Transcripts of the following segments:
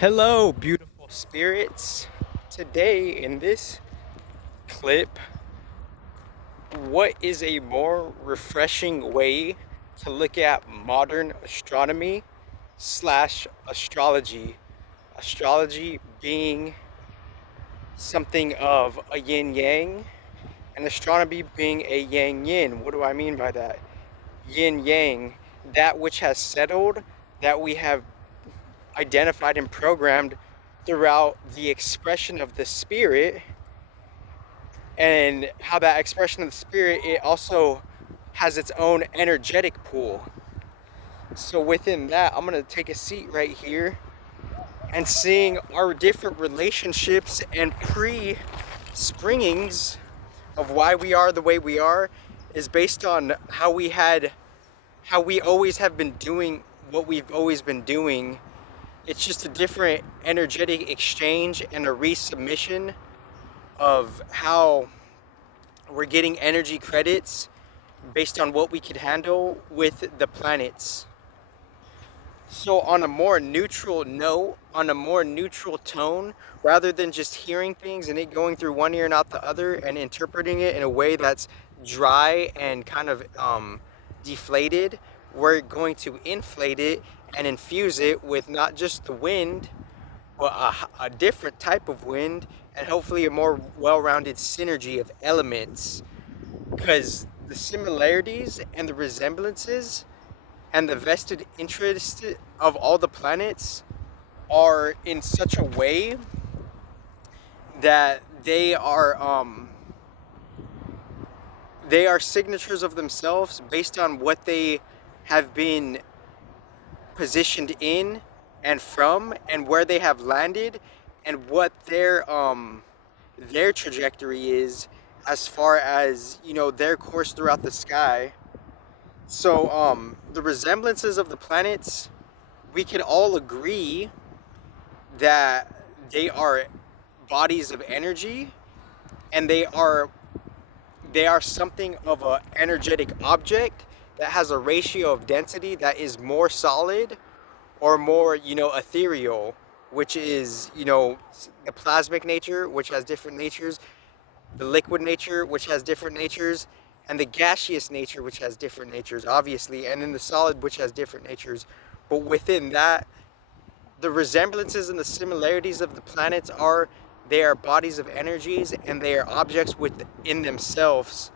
Hello, beautiful spirits. Today, in this clip, what is a more refreshing way to look at modern astronomy slash astrology? Astrology being something of a yin yang, and astronomy being a yang yin. What do I mean by that? Yin yang, that which has settled, that we have identified and programmed throughout the expression of the spirit, and how that expression of the spirit, it also has its own energetic pool. So within that, I'm going to take a seat right here and seeing our different relationships and pre-springings of why we are the way we are is based on how we always have been doing what we've always been doing. It's just a different energetic exchange and a resubmission of how we're getting energy credits based on what we could handle with the planets. So on a more neutral note, on a more neutral tone, rather than just hearing things and it going through one ear and out the other and interpreting it in a way that's dry and kind of deflated, we're going to inflate it and infuse it with not just the wind, but a different type of wind, and hopefully a more well-rounded synergy of elements. Because the similarities and the resemblances and the vested interest of all the planets are in such a way that they are signatures of themselves based on what they have been positioned in and from, and where they have landed, and what their trajectory is as far as, you know, their course throughout the sky. So the resemblances of the planets, we can all agree that they are bodies of energy, and they are something of an energetic object that has a ratio of density that is more solid or more, ethereal, which is, the plasmic nature, which has different natures, the liquid nature, which has different natures, and the gaseous nature, which has different natures, obviously, and then the solid, which has different natures. But within that, the resemblances and the similarities of the planets are they are bodies of energies, and they are objects within themselves.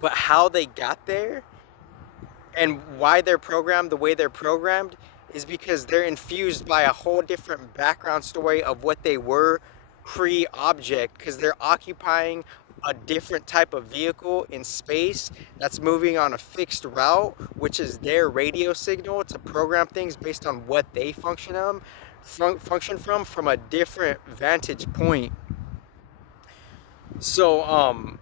But how they got there and why they're programmed the way they're programmed is because they're infused by a whole different background story of what they were pre-object, because they're occupying a different type of vehicle in space that's moving on a fixed route, which is their radio signal to program things based on what they function from a different vantage point. So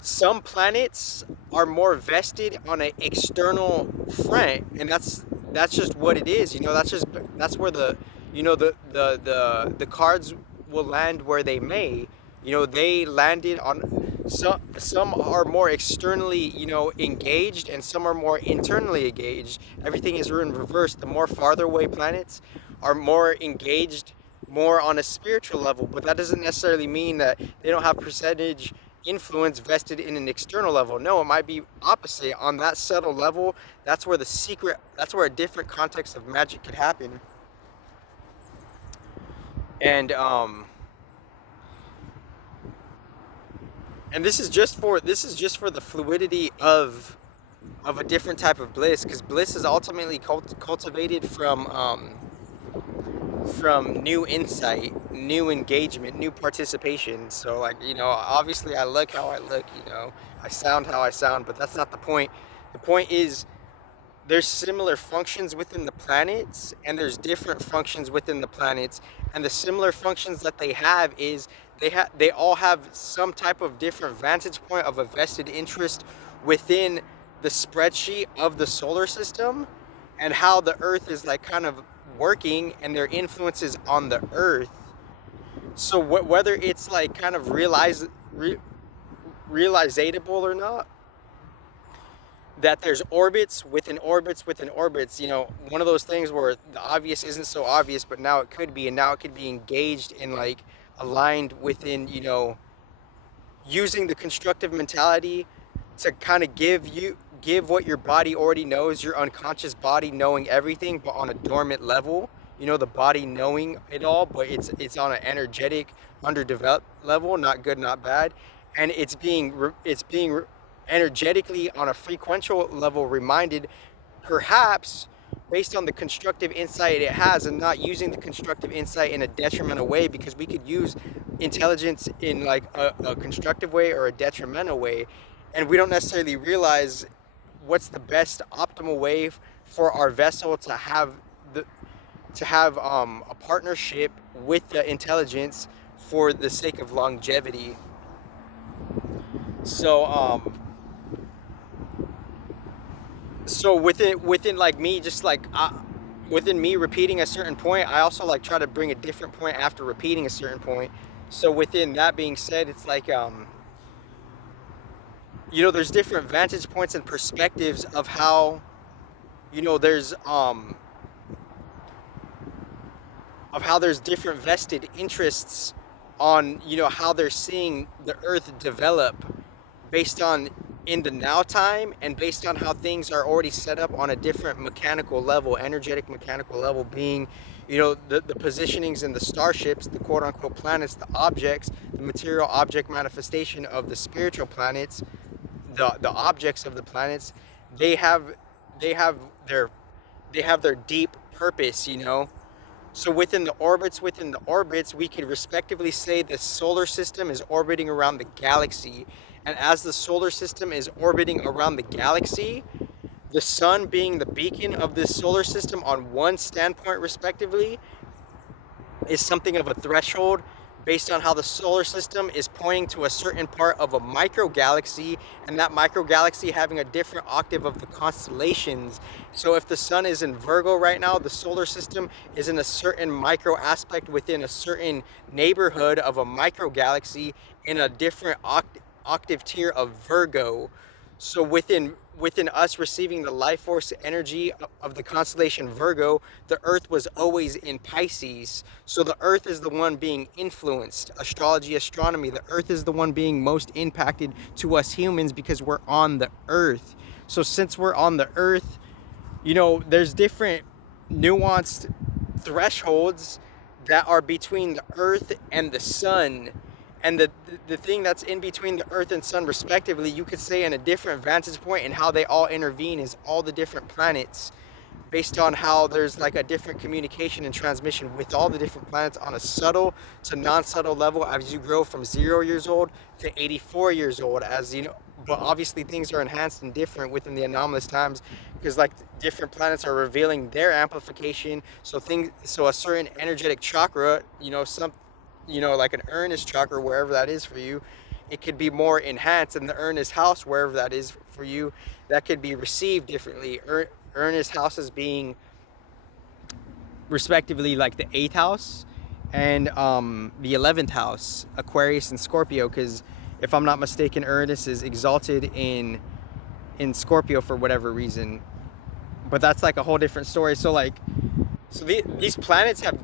some planets are more vested on an external front, and that's just what it is. That's where the cards will land where they may. They landed on some are more externally, engaged, and some are more internally engaged. Everything is in reverse. The more farther away planets are more engaged, more on a spiritual level, but that doesn't necessarily mean that they don't have percentage influence vested in an external level. No, it might be opposite. On that subtle level, that's where a different context of magic could happen. And this is just for the fluidity of a different type of bliss, because bliss is ultimately cultivated from new insight, new engagement, new participation. So, obviously I look how I look, I sound how I sound, but that's not the point. The point is there's similar functions within the planets, and there's different functions within the planets, and the similar functions that they have is they all have some type of different vantage point of a vested interest within the spreadsheet of the solar system, and how the earth is like kind of working, and their influences on the earth. So whether it's like kind of realizable or not, that there's orbits within orbits within orbits. One of those things where the obvious isn't so obvious, but now it could be, and now it could be engaged and like aligned within, using the constructive mentality to kind of give what your body already knows, your unconscious body knowing everything, but on a dormant level. The body knowing it all, but it's on an energetic, underdeveloped level, not good, not bad, and it's being energetically on a frequential level reminded, perhaps based on the constructive insight it has, and not using the constructive insight in a detrimental way, because we could use intelligence in like a constructive way or a detrimental way, and we don't necessarily realize what's the best optimal way for our vessel the to have a partnership with the intelligence for the sake of longevity. So within like me, just like within me repeating a certain point, I also like try to bring a different point after repeating a certain point. So within that being said, it's like there's different vantage points and perspectives of how, there's different vested interests on, how they're seeing the earth develop based on in the now time, and based on how things are already set up on a different mechanical level, energetic mechanical level, being, the positionings in the starships, the quote unquote planets, the objects, the material object manifestation of the spiritual planets, the objects of the planets. They have they have their they have their deep purpose. So within the orbits, we could respectively say the solar system is orbiting around the galaxy. And as the solar system is orbiting around the galaxy, the sun being the beacon of this solar system on one standpoint respectively, is something of a threshold based on how the solar system is pointing to a certain part of a micro galaxy, and that micro galaxy having a different octave of the constellations. So if the sun is in Virgo right now, the solar system is in a certain micro aspect within a certain neighborhood of a micro galaxy in a different octave tier of Virgo. So within us receiving the life force energy of the constellation Virgo, the earth was always in Pisces. So the earth is the one being influenced. Astrology, astronomy, the earth is the one being most impacted to us humans because we're on the earth. So since we're on the earth, there's different nuanced thresholds that are between the earth and the sun. And the thing that's in between the earth and sun respectively, you could say in a different vantage point, and how they all intervene is all the different planets, based on how there's like a different communication and transmission with all the different planets on a subtle to non-subtle level as you grow from 0 years old to 84 years old. As you know, but obviously things are enhanced and different within the anomalous times, because like different planets are revealing their amplification. So a certain energetic chakra, like an earnest chakra, wherever that is for you, it could be more enhanced, and the earnest house, wherever that is for you, that could be received differently. Earnest houses being respectively like the 8th house and the 11th house, Aquarius and Scorpio, because if I'm not mistaken, Uranus is exalted in Scorpio for whatever reason, but that's like a whole different story. These planets have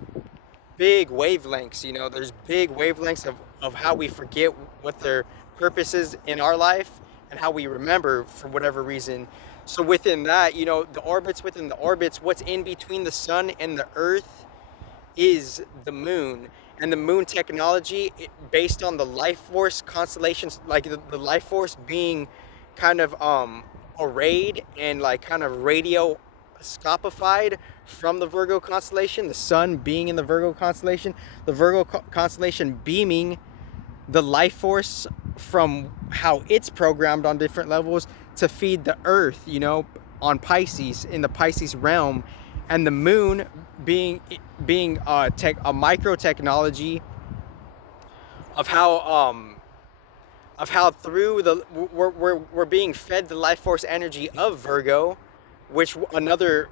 big wavelengths. There's big wavelengths of how we forget what their purpose is in our life, and how we remember for whatever reason. So within that, the orbits within the orbits, what's in between the sun and the earth is the moon. And the moon technology, based on the life force constellations, like the life force being kind of arrayed and like kind of radio scopified from the Virgo constellation, the sun being in the Virgo constellation, the Virgo constellation beaming the life force from how it's programmed on different levels to feed the earth, on Pisces, in the Pisces realm, and the moon being a micro technology of how through we're being fed the life force energy of Virgo, which another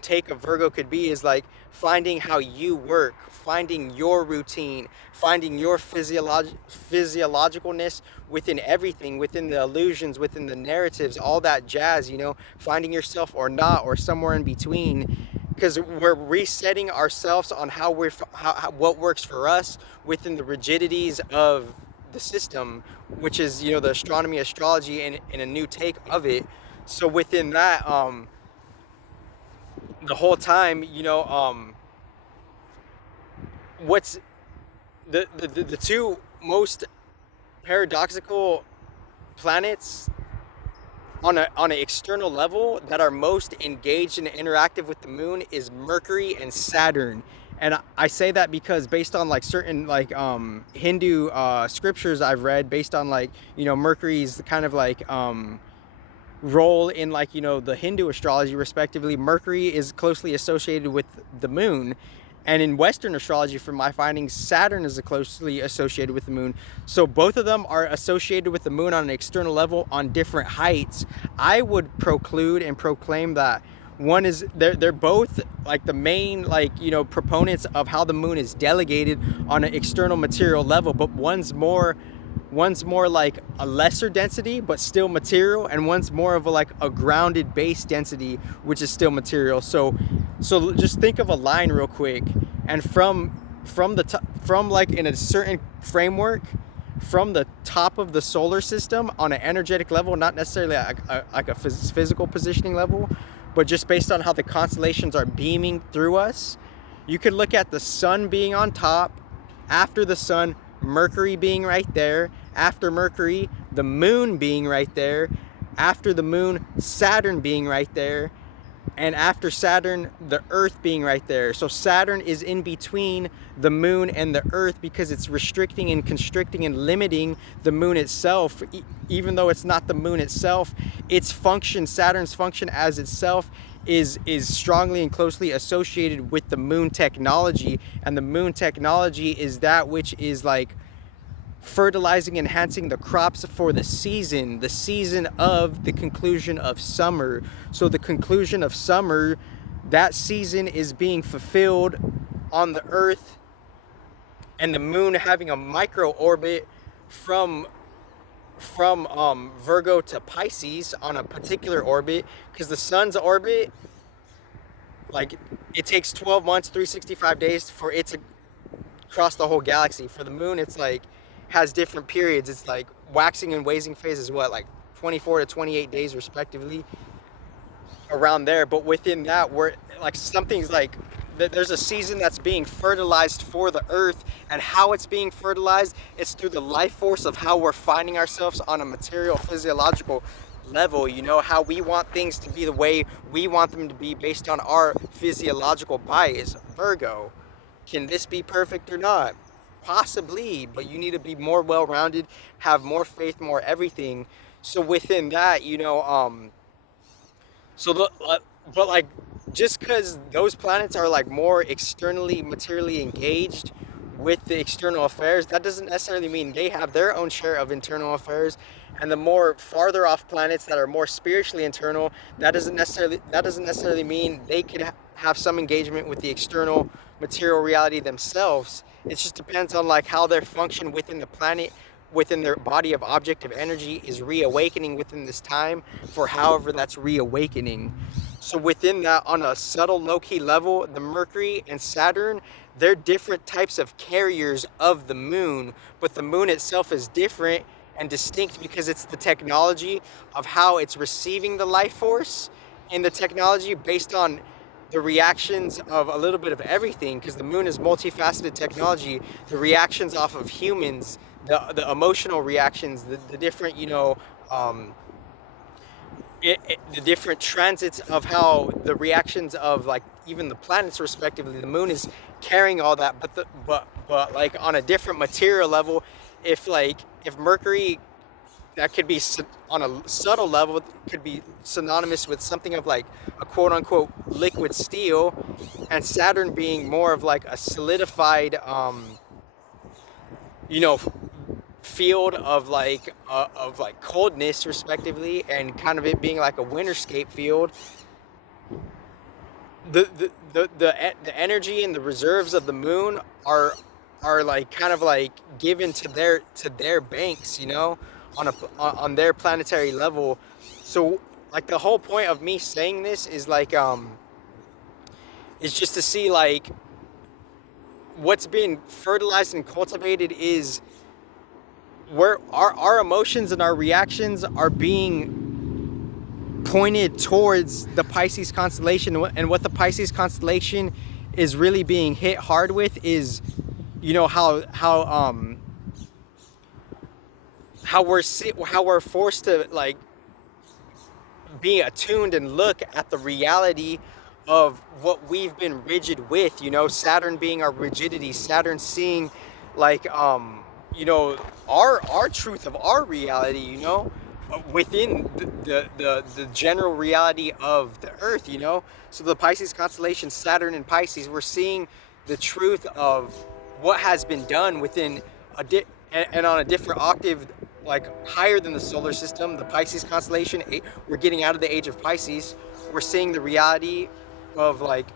take of Virgo could be is like finding how you work, finding your routine, finding your physiologicalness within everything, within the illusions, within the narratives, all that jazz, finding yourself or not, or somewhere in between, because we're resetting ourselves on what works for us within the rigidities of the system, which is the astronomy, astrology, and a new take of it. So within that, the whole time, what's the two most paradoxical planets on an external level that are most engaged and interactive with the moon is Mercury and Saturn. And I say that because based on like certain like Hindu scriptures I've read, based on like Mercury's kind of like role in like the Hindu astrology respectively, Mercury is closely associated with the moon. And in Western astrology, from my findings, Saturn is closely associated with the moon. So both of them are associated with the moon on an external level on different heights. I would proclude and proclaim that one is they're both like the main like proponents of how the moon is delegated on an external material level, but one's more like a lesser density but still material, and one's more of a grounded base density which is still material. So just think of a line real quick, and from the top, from like in a certain framework, from the top of the solar system on an energetic level, not necessarily like a physical positioning level, but just based on how the constellations are beaming through us, you could look at the sun being on top, after the sun Mercury being right there, after Mercury the moon being right there, after the moon Saturn being right there, and after Saturn the Earth being right there. So Saturn is in between the moon and the Earth because it's restricting and constricting and limiting the moon itself. Even though it's not the moon itself, its function, Saturn's function as itself, is strongly and closely associated with the moon technology. And the moon technology is that which is like fertilizing, enhancing the crops for the season of the conclusion of summer. So the conclusion of summer, that season is being fulfilled on the Earth, and the moon having a micro orbit from Virgo to Pisces on a particular orbit, because the sun's orbit, like, it takes 12 months, 365 days for it to cross the whole galaxy. For the moon, it's like has different periods. It's like waxing and waning phases, like 24 to 28 days respectively, around there. But within that, we're like, something's like there's a season that's being fertilized for the Earth, and how it's being fertilized, it's through the life force of how we're finding ourselves on a material physiological level. How we want things to be the way we want them to be based on our physiological bias. Virgo, can this be perfect or not? Possibly, but you need to be more well-rounded, have more faith, more everything. So within that, but like, just because those planets are like more externally, materially engaged with the external affairs, that doesn't necessarily mean they have their own share of internal affairs. And the more farther off planets that are more spiritually internal, that doesn't necessarily mean they could have some engagement with the external material reality themselves. It just depends on like how their function within the planet, within their body of objective energy, is reawakening within this time, for however that's reawakening. So within that, on a subtle, low-key level, the Mercury and Saturn, they're different types of carriers of the moon, but the moon itself is different and distinct because it's the technology of how it's receiving the life force, and the technology based on the reactions of a little bit of everything, because the moon is multifaceted technology. The reactions off of humans, the emotional reactions, the different, the different transits of how the reactions of like even the planets respectively. The moon is carrying all that, but like on a different material level. If Mercury, that could be on a subtle level, could be synonymous with something of like a quote unquote liquid steel, and Saturn being more of like a solidified field of like coldness respectively, and kind of it being like a winterscape field. the energy and the reserves of the moon are like kind of like given to their banks, you know, on their planetary level. So like the whole point of me saying this is like is just to see like what's being fertilized and cultivated is where our emotions and our reactions are being pointed towards the Pisces constellation. And what the Pisces constellation is really being hit hard with is, you know, how we're forced to like be attuned and look at the reality of what we've been rigid with, you know, Saturn being our rigidity, Saturn seeing like you know, our truth of our reality, you know, within the general reality of the earth, you know. So the Pisces constellation, Saturn and Pisces, we're seeing the truth of what has been done within and on a different octave, like higher than the solar system, the Pisces constellation. We're getting out of the age of Pisces. We're seeing the reality of like